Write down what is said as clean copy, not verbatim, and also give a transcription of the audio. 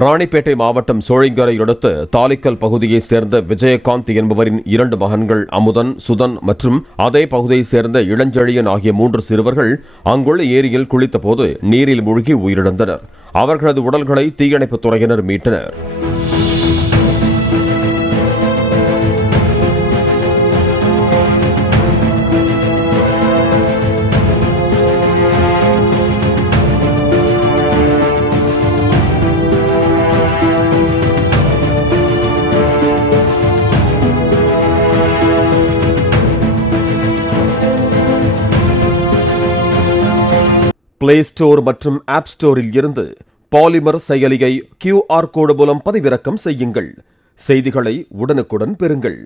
ராணிப்பேட்டை மாவட்டம் சோழிங்கரை அடுத்த தாலிக்கல் பகுதியைச் சேர்ந்த விஜயகாந்த் என்பவரின் 2 மகன்கள் அமுதன், சுதன் மற்றும் அதே பகுதியைச் சேர்ந்த இளஞ்செழியன் ஆகிய 3 சிறுவர்கள் அங்குள்ள ஏரியில் குளித்தபோது நீரில் மூழ்கி உயிரிழந்தனர். அவர்களது உடல்களை தீயணைப்புத் துறையினர் மீட்டனர். பிளே ஸ்டோர் மற்றும் ஆப் ஸ்டோரில் இருந்து பாலிமர் செயலியை QR கோடு மூலம் பதிவிறக்கம் செய்யுங்கள். செய்திகளை உடனுக்குடன் பெறுங்கள்.